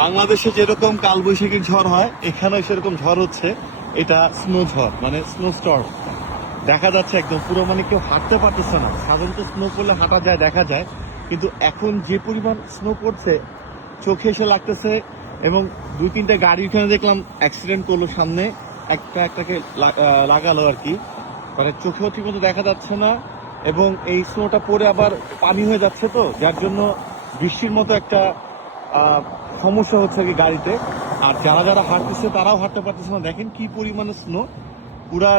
বাংলাদেশে যেরকম কালবৈশাখী ঝড় হয় এখানেও সেরকম ঝড় হচ্ছে। এটা স্নো ঝড়, মানে স্নো স্টর্ম। দেখা যাচ্ছে একদম পুরো, মানে কেউ হাঁটতে পারতেছে না। সাধারণত স্নো পড়লে হাঁটা যায়, দেখা যায়, কিন্তু এখন যে পরিমাণ স্নো পড়ছে চোখে এসে লাগতেছে। এবং 2-3টা গাড়ি ওখানে দেখলাম অ্যাক্সিডেন্ট করলো, সামনে একটাকে লাগালো আর কি, মানে চোখেও ঠিক মতো দেখা যাচ্ছে না। এবং এই স্নোটা পরে আবার পানি হয়ে যাচ্ছে, তো যার জন্য বৃষ্টির মতো একটা সমস্যা হচ্ছে আর কি গাড়িতে। আর যারা যারা হাঁটতেছে তারাও হাঁটতে পারতেছে না। দেখেন কি পরিমাণে স্নো, পুরা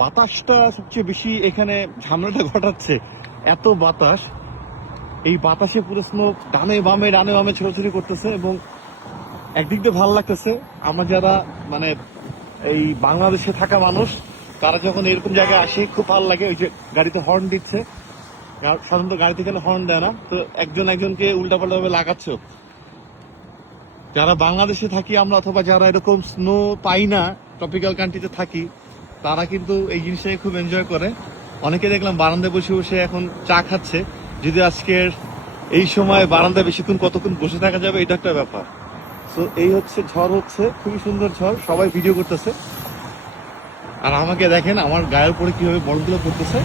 বাতাসটা সবচেয়ে বেশি এখানে ঝামেলাটা ঘটাচ্ছে। এত বাতাস, এই বাতাসে পুরো স্নো ডানে বামে ছোটাছুটি করতেছে। এবং একদিক দিয়ে ভালো লাগতেছে, আমরা যারা মানে এই বাংলাদেশে থাকা মানুষ, তারা যখন এরকম জায়গায় আসে খুব ভালো লাগে। ওই যে গাড়িতে হর্ন দিচ্ছে, সাধারণত গাড়িতে গেলে হর্ন দেয় না, তো একজন একজনকে উল্টাপাল্টা ভাবে লাগাচ্ছে। যারা বাংলাদেশে থাকি আমরা, অথবা যারা এরকম স্নো পাই না, ট্রপিক্যাল কান্ট্রিতে থাকি, তারা কিন্তু এই জিনিসটাকে খুব এনজয় করে। অনেকে দেখলাম বারান্দায় বসে বসে এখন চা খাচ্ছে। যদি আজকের এই সময় বারান্দায় বেশিক্ষণ কতক্ষণ বসে থাকা যাবে, এটা একটা ব্যাপার। তো এই হচ্ছে ঝড়, হচ্ছে খুবই সুন্দর ঝড়, সবাই ভিডিও করতেছে। আর আমাকে দেখেন আমার গায়ের উপরে কিভাবে বরফগুলো পড়তেছে,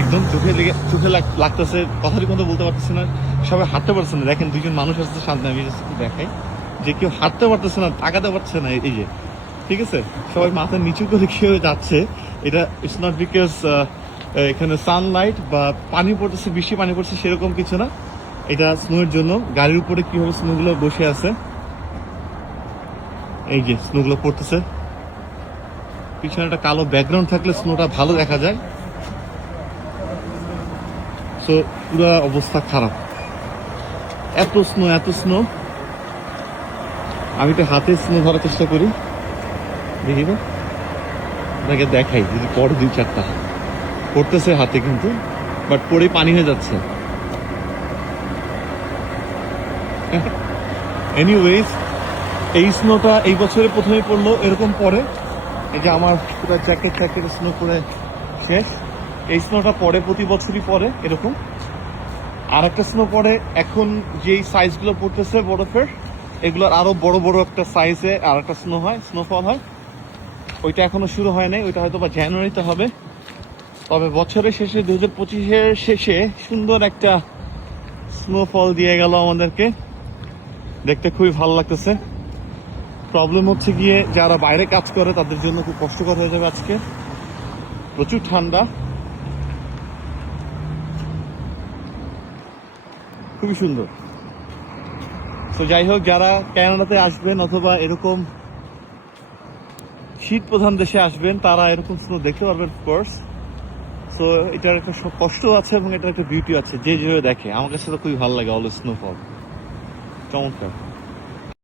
একদম চোখে লাগতেছে, কথাটি মতো বলতে পারতেছে না। সবাই হাঁটতে পারছে না। দেখেন 2জন মানুষ আসছে সামনে, আমি দেখাই যে কেউ হাঁটতে পারতেছে না, তাকাতে পারছে না। এই যে ঠিক আছে, সবাই মাথা নিচু করে কিভাবে যাচ্ছে। এটা ইটস নট বিকজ এখানে সানলাইট বা পানি পড়তেছে, বৃষ্টি পানি পড়ছে, সেরকম কিছু না। এটা স্নোর জন্য গাড়ির উপরে কিভাবে স্নোগুলো বসে আছে, এই যে স্নোগুলো পড়তেছে। পিছনে একটা কালো ব্যাকগ্রাউন্ড থাকলে স্নোটা ভালো দেখা যায়। তো পুরো অবস্থা খারাপ, এত স্নো। আমি তো হাতে স্নো ধরার চেষ্টা করি, দেখি না, আপনাকে দেখাই যদি পরে 2-4টা পড়তেছে হাতে, কিন্তু বাট পরে পানি হয়ে যাচ্ছে। এনিওয়েজ, এই স্নোটা এই বছরে প্রথমেই পড়লো এরকম পরে। এই যে আমার পুরো জ্যাকেট স্নো পরে শেষ। এই স্নোটা পরে প্রতি বছরই পরে এরকম। আর একটা স্নো পরে এখন, যেই সাইজগুলো পড়তেছে বরফের, এগুলোর আরো বড় বড় একটা সাইজে আর একটা স্নোফল হয়। ওইটা এখনো শুরু হয় নাই, ওইটা হয়তো বা জানুয়ারিতে হবে। তবে বছরের শেষে 2025-এর শেষে সুন্দর একটা স্নোফল দিয়ে গেল আমাদেরকে, দেখতে খুবই ভালো লাগতেছে। প্রবলেম হচ্ছে গিয়ে যারা বাইরে কাজ করে তাদের জন্য খুব কষ্টকর হয়ে যাবে আজকে, প্রচুর ঠান্ডা, খুবই সুন্দর। তো যাই হোক, যারা কানাডাতে আসবেন অথবা এরকম শীত প্রধান দেশে আসবেন, তারা এরকম স্নো দেখতে পারবেন অফকোর্স। সো এটার একটা কষ্ট আছে এবং এটার একটা বিউটি আছে, যে যেভাবে দেখে। আমার কাছে তো খুবই ভালো লাগে অলওয়েজ স্নোফল, চমৎকার।